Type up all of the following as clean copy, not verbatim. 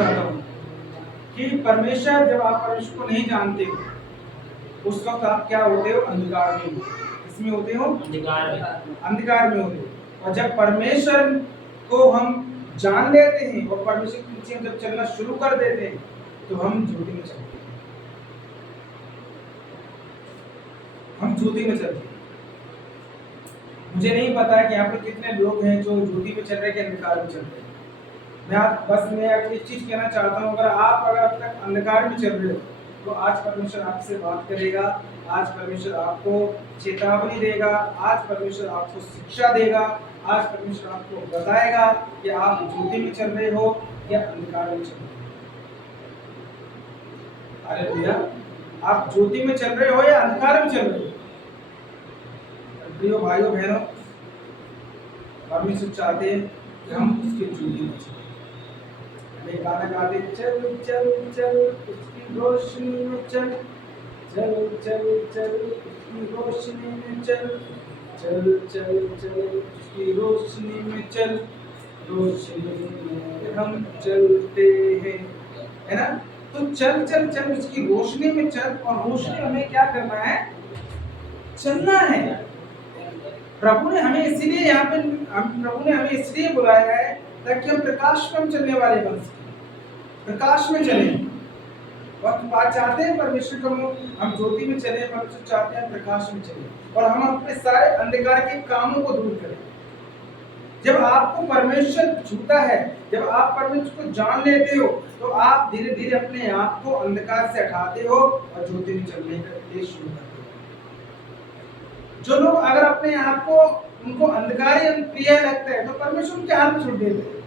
चाहता हूँ कि परमेश्वर, जब आप परमेश्वर को नहीं जानते हो उस वक्त आप क्या होते हो? अंधकार में होते हो। किसमें होते हो? अंधकार में होते हो। और जब परमेश्वर को हम जान लेते हैं और परमेश्वर के पीछे जब चलना शुरू कर देते हैं तो हम ज्योति में चलते हैं। हम ज्योति में चलते हैं। मुझे नहीं पता कि यहाँ पर कितने लोग हैं जो ज्योति में चल रहे हैं कि अंधकार में चल रहे हैं। मैं एक चीज कहना चाहता हूँ, अगर अब तक अंधकार में चल रहे हो तो आज परमेश्वर आपसे बात करेगा। आज परमेश्वर आपको चेतावनी देगा। आज परमेश्वर आपको शिक्षा देगा। आज परमेश्वर आपको बताएगा कि आप ज्योति में चल रहे हो या अंधकार में चल रहे हो। अरे भैया, आप ज्योति में चल रहे हो या अंधकार में चल रहे हो? प्रियो भाइयों बहनों, परमेश्वर चाहते हैं कि हम उसके ज्योति में चलें। हमें गाना गाते, चल चल चल उसकी रोशनी में चल, चल चल चल उसकी रोशनी में चल, चल चल चल उसकी रोशनी में चल, रोशनी में हम चलते हैं, है ना? तो चल चल चल उसकी रोशनी में चल। और रोशनी हमें क्या करना है? चलना है। प्रभु ने हमें इसलिए यहाँ पे प्रभु ने हमें इसलिए बुलाया है ताकि हम प्रकाश में चलने वाले बन सकें, प्रकाश में चले। और बात चाहते हैं परमेश्वर को हम ज्योति में चले, परमेश्वर चाहते हैं प्रकाश में चले और हम अपने सारे अंधकार के कामों को दूर करें। जब आपको परमेश्वर छूता है, जब आप परमेश्वर को जान लेते हो तो आप धीरे धीरे अपने आप को अंधकार से हटाते हो और ज्योति में चलने का शुरू करते हो। जो लोग अगर अपने आप को उनको अंधकार प्रिय लगता है तो परमेश्वर उनके हाथ में छोड़ देते हैं।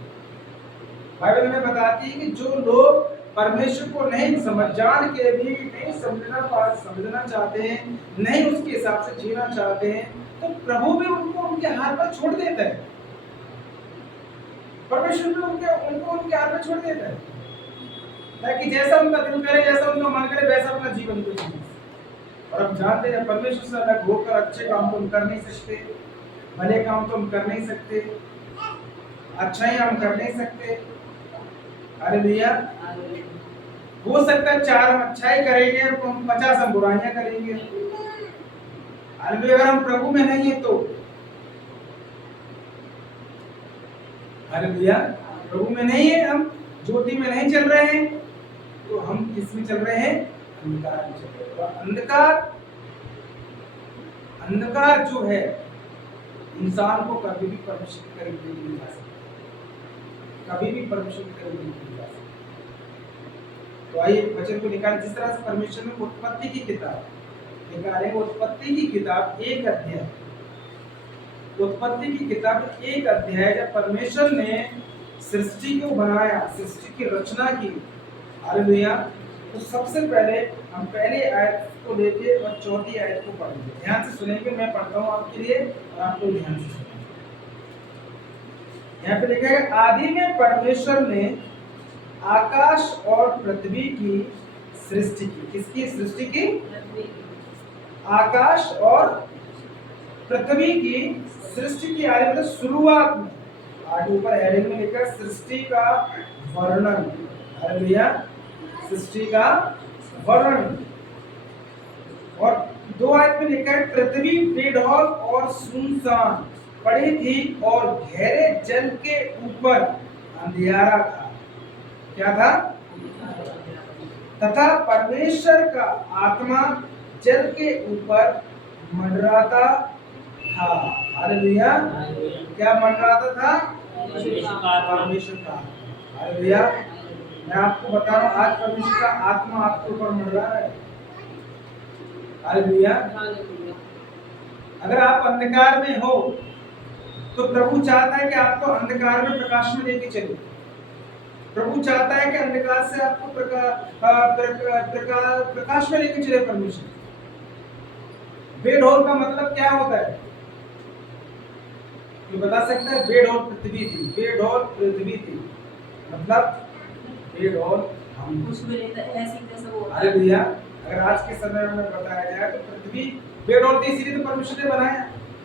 बाइबल में बताती है कि जो लोग परमेश्वर को नहीं जान के भी नहीं समझना चाहते हैं, नहीं उसके हिसाब से जीना चाहते हैं, तो प्रभु भी उनको उनके हाथ पर छोड़ देता है। परमेश्वर भी उनको उनके हाथ में छोड़ देता है ताकि जैसा उनका दिल करे, जैसा उनका मन करे, वैसा अपना जीवन को जिए। और हम जानते हैं परमेश्वर से अलग होकर अच्छे काम तो हम कर नहीं सकते, भले काम तो हम कर नहीं सकते, अच्छाई हम कर नहीं सकते। अरे भैया, हो सकता है 4 हम अच्छाई करेंगे तो हम 50 हम बुराइयां करेंगे। अरे भैया, अगर हम प्रभु में नहीं है तो, अरे भैया प्रभु में नहीं है, हम ज्योति में नहीं चल रहे हैं तो हम किस में चल रहे हैं? अंधकार में चल रहे हैं। और अंधकार जो है इंसान को कभी भी परमेश्वर के करीब नहीं जा सकता, कभी भी परमेश्वर के करीब नहीं जा सकता। तो आइए वचन को निकालें। जिस तरह से परमेश्वर ने उत्पत्ति की किताब निकालें, उत्पत्ति की किताब 1 अध्याय, उत्पत्ति की किताब 1 अध्याय, जब परमेश्वर ने सृष्टि को बनाया, सृष्टि की रचना की, हालेलुया, तो सबसे पहले हम पहले आयत को लेके और 4थी आयत को पढ़ेंगे। ध्यान से सुनेंगे, मैं पढ़ता हूँ आपके लिए और आपको ध्यान से सुनेंगे। यहाँ पे लिखा है, आदि में परमेश्वर ने आकाश और पृथ्वी की सृष्टि की। किसकी सृष्टि की? आकाश और पृथ्वी की सृष्टि की। आदि मतलब शुरुआत में, आगे ऊपर हेडिंग में लिखा है सृष्टि का वर्णन। अरे भैया, सृष्टि का वर्णन। और 2 आयत में लिखा है, पृथ्वी बेढौल और सुनसान पड़ी थी और गहरे जल के ऊपर अंधियारा था। क्या था? तथा परमेश्वर का आत्मा जल के ऊपर मंडराता था। हालेलुया, क्या मंडराता था? परमेश्वर का। हालेलुया, मैं आपको बता रहा हूँ आज परमेश्वर का आत्मा आपके ऊपर मंडरा है। हालेलुया, अगर आप अंधकार में हो तो प्रभु चाहता है कि आपको अंधकार में प्रकाश में लेके चले। प्रभु चाहता है कि अंधकार से आपको प्रकाश में लेके चले परमेश्वर। बेढौल का मतलब क्या होता है? ये बता सकता है? बेढौल पृथ्वी थी, बेढौल पृथ्वी थी, मतलब बेढौल हम उसमें ऐसी जैसा वो। अरे भैया, अगर आज के समय में बताया जाए तो पृथ्वी बेढौल थी, इसीलिए तो परमेश्वर ने बनाया।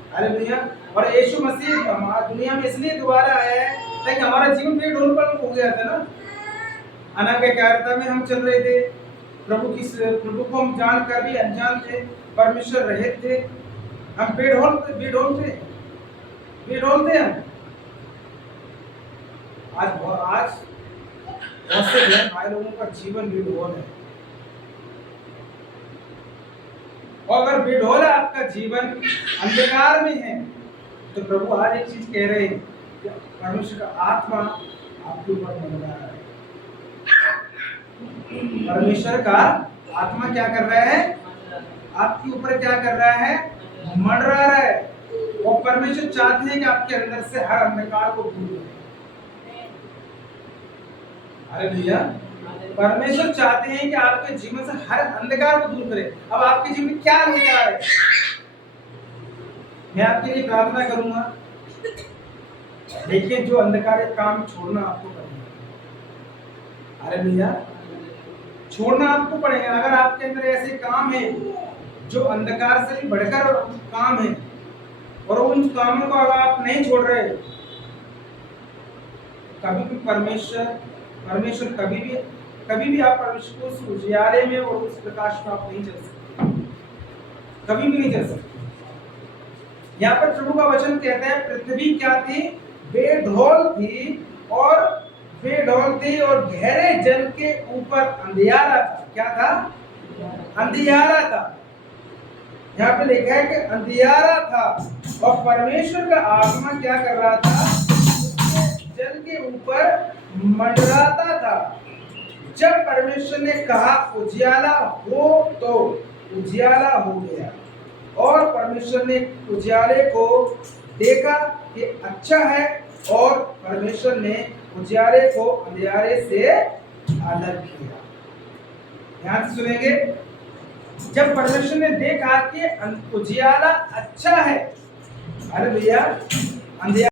अरे भैया, और यीशु मसीह हमारी दुनिया में इसलिए दोबारा आया है ताकि हमारा जीवन बेढौलपन हो गया था ना। अनाज्ञाकारिता में हम चल रहे थे, प्रभु को हम जानकर भी अनजान थे, परमेश्वर रहित थे, हम बेढोल थे हम। आज बहुत से भाई लोगों का जीवन बेढोल है। और अगर बेढोल है आपका जीवन, अंधकार में है, तो प्रभु आज एक चीज कह रहे हैं कि परमेश्वर का आत्मा आपके ऊपर मंडरा रहा है। परमेश्वर का आत्मा क्या कर रहा है? आपके ऊपर क्या कर रहा है? मंडरा रहा है। और परमेश्वर चाहते हैं कि आपके अंदर से हर अंधकार को दूर करें। हालेलुया। परमेश्वर चाहते हैं कि आपके जीवन से हर अंधकार को दूर करें। अब आपके जीवन में क्या अंधकार है? मैं आपके लिए प्रार्थना करूंगा। देखिए, जो अंधकार है काम छोड़ना आपको पड़ेगा। हालेलुया। छोड़ना आपको पड़ेगा। अगर आपके अंदर ऐसे काम है जो अंधकार से भी बढ़कर काम है, और उन कामों को अगर आप नहीं छोड़ रहे, कभी भी परमेश्वर कभी भी आप परमेश्वर को उस उजियारे में और उस प्रकाश में आप नहीं चल सकते, कभी भी नहीं चल सकते। यहाँ पर प्रभु का वचन कहता है, पृथ्वी क्या थी? बेढोल थी और गहरे जल के ऊपर अंधियारा था। क्या था? अंधियारा था। यहाँ पे लिखा है कि अंधियारा था, और परमेश्वर का आत्मा क्या कर रहा था? जल के ऊपर मंडराता था। जब परमेश्वर ने कहा उजियाला हो, तो उजियाला हो गया। और परमेश्वर ने उजियाले को देखा कि अच्छा है, और परमेश्वर ने उजियाले को अंधियारे से अलग किया। ध्यान से सुनेंगे। जब परमेश्वर ने देखा कि उजियाला अच्छा है, अरे भैया, अंधियारा